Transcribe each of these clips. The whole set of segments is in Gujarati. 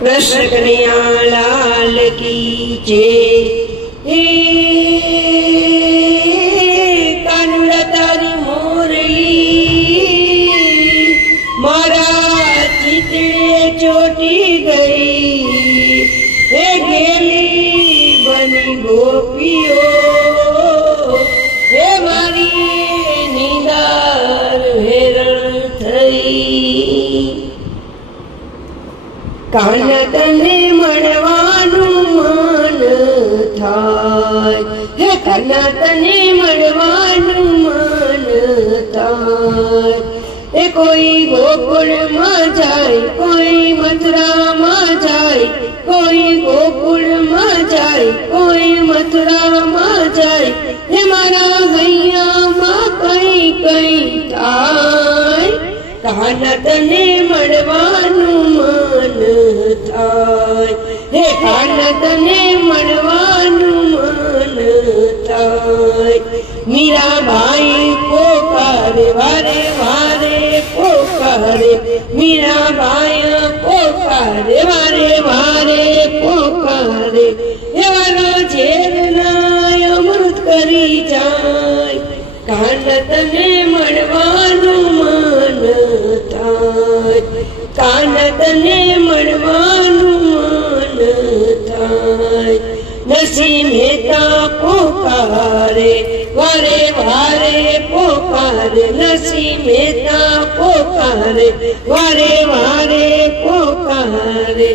कृष्ण कन्हैया लाल की जय। कानुड़ा तारी मोरली मारा चितड़े चोटी गई, हे गेली बनी गोपियो, हे मारी निंदार हेरण थई। कान्हा तने મળવાનું મન થાય, હે કાન્हा તને મળવાનું મન થાય। એ કોઈ ગોકુળમાં જાય, કોઈ મથુરામાં જાય, કોઈ ગોકુળમાં જાય, કોઈ મથુરામાં જાય, હે મારા હૈયામાં કઈ કઈ થાય। કાન્हा તને મળવાનું મન થાય, હે કાન્हा તને મળવાનું મન થાય। મીરાબાઈ પોકારે વારે વારે પોકારે, મીરાબાઈ પોકારે વારે વારે પોકારે, એવાનો ઝેરના અમૃત કરી જાય। કાન્हा તને મળવાનું મન થાય, કાન્हा તને મળવાનું મન થાય। નરસિંહ મહેતા પોકારે વારે વારે પોકારે, નરસિંહ મહેતા પોકારે વારે વારે પોકારે,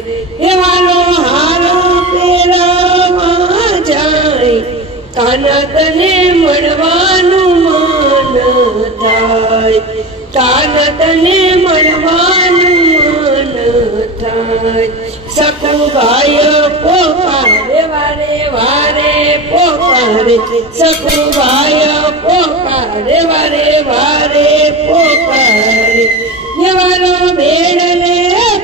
એવાનો હારો પહેરાવા જાય। કાન્हा તને મળવાનું મન થાય, કાન્हा તને મળવાનું મન થાય। સખુભાઈ પોકારે વારે વારે પોકારે, સખુભાઈ પોકારે વારે વારે પોકારે, એવાનો બેડલે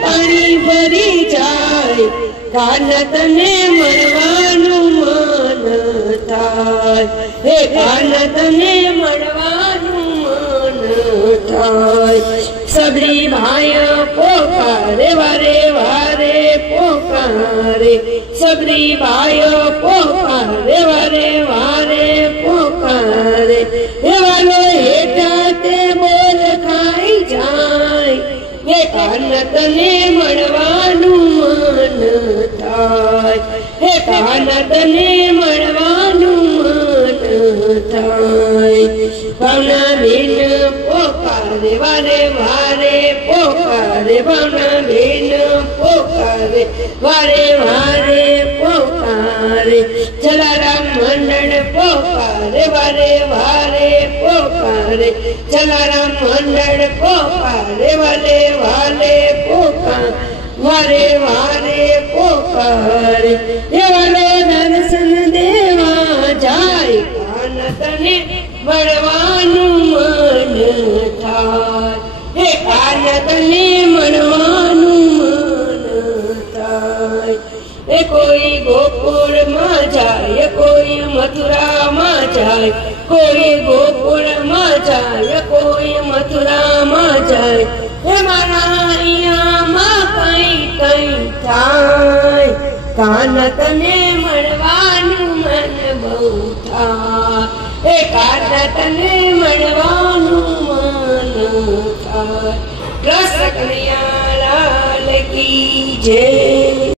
પાણી ભરી જાય। કાન્हा તને મળવાનું મન થાય, હે કાન્हा તને મળવાનું મન થાય। સબરીભાઈ પોકારે વારે વારે પોકારે, સબરીભાઈ પોકારે વારે વારે પોકારે, એવાનો હેઠા તે બોલ ખાઈ જાય। હે કાન્हा તને મળવાનું મન થાય, હે કાન્हा તને મળવાનું મન થાય। ભાવના બેન પોકારે વારે વારે પોકારે, ભાવના બેન પોકારે વારે વારે પોકારે, જલારામ મંડળ પોકારે વારે વારે પોકારે, જલારામ મંડળ પોકારે વારે વારે પોકારે, વારે વારે પોકારે, એવાનો દર્શન દેવા જાય। કાન્हा તને મળવાનું મન થાય, હે કાન્हा તને મળવાનું મન થાય। એ કોઈ ગોકુળમાં જાય, કોઈ મથુરામાં જાય, કોઈ ગોકુળમાં જાય, કોઈ મથુરામાં જાય, હે મારા અહીંયામાં કઈ કઈ થાય। કાન્हा તને મળવાનું મન બહુ થાય, હે કાન્हा તને મળવાનું મન થાય। કૃષ્ણ કન્હૈયા લાલ की जय।